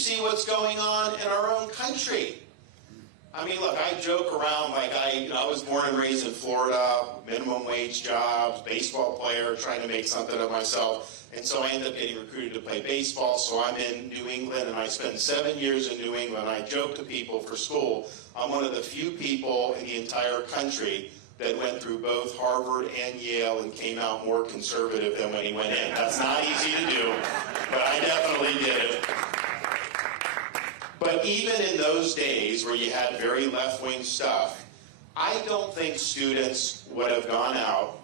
see what's going on in our own country. I mean, look, I joke around like I was born and raised in Florida, minimum wage jobs, baseball player, trying to make something of myself. And so I ended up getting recruited to play baseball. So I'm in New England, and I spent 7 years in New England. I joke to people for school, I'm one of the few people in the entire country that went through both Harvard and Yale and came out more conservative than when he went in. That's not easy to do, but I definitely did it. But even in those days where you had very left-wing stuff, I don't think students would have gone out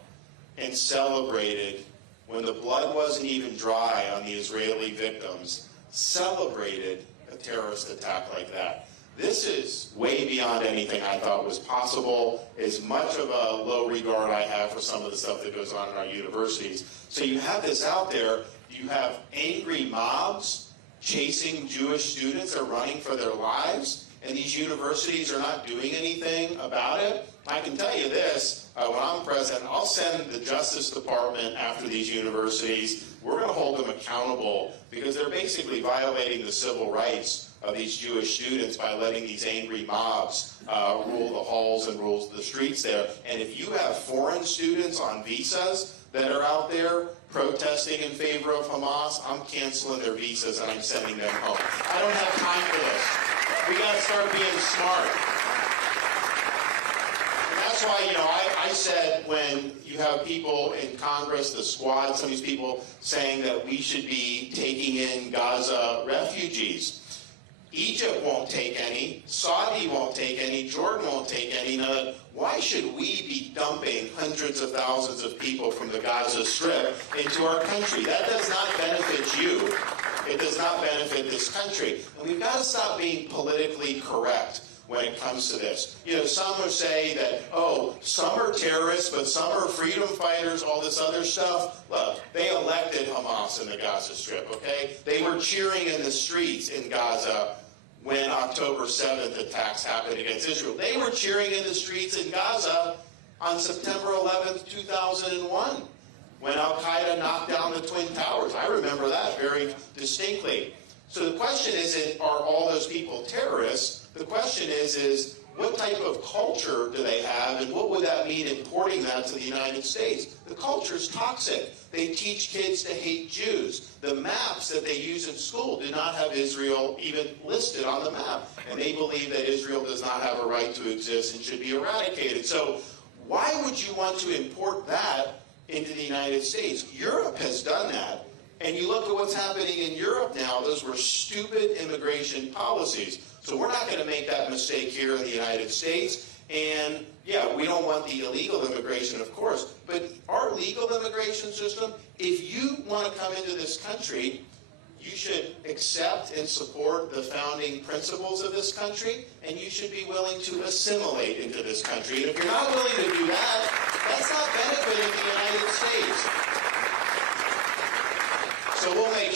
and celebrated when the blood wasn't even dry on the Israeli victims, celebrated a terrorist attack like that. This is way beyond anything I thought was possible. As much of a low regard I have for some of the stuff that goes on in our universities. So you have this out there, you have angry mobs chasing Jewish students that are running for their lives, and these universities are not doing anything about it. I can tell you this, when I'm president, I'll send the Justice Department after these universities. We're going to hold them accountable because they're basically violating the civil rights of these Jewish students by letting these angry mobs rule the halls and rule the streets there. And if you have foreign students on visas that are out there protesting in favor of Hamas, I'm canceling their visas and I'm sending them home. I don't have time for this. We got to start being smart. And that's why, I said when you have people in Congress, the squad, some of these people saying that we should be taking in Gaza refugees. Egypt won't take any, Saudi won't take any, Jordan won't take any. Now, why should we be dumping hundreds of thousands of people from the Gaza Strip into our country? That does not benefit you. It does not benefit this country. And we've got to stop being politically correct when it comes to this. Some will say that, some are terrorists, but some are freedom fighters, all this other stuff. Look, they elected Hamas in the Gaza Strip, okay? They were cheering in the streets in Gaza when October 7th attacks happened against Israel. They were cheering in the streets in Gaza on September 11th, 2001, when Al-Qaeda knocked down the Twin Towers. I remember that very distinctly. So the question isn't, are all those people terrorists? The question is what type of culture do they have, and what would that mean importing that to the United States? The culture is toxic. They teach kids to hate Jews. The maps that they use in school do not have Israel even listed on the map. And they believe that Israel does not have a right to exist and should be eradicated. So why would you want to import that into the United States? Europe has done that. And you look at what's happening in Europe now, those were stupid immigration policies. So we're not going to make that mistake here in the United States. And yeah, we don't want the illegal immigration, of course. But our legal immigration system, if you want to come into this country, you should accept and support the founding principles of this country, and you should be willing to assimilate into this country. And if you're not willing to do that, that's not benefiting the United States. So we'll make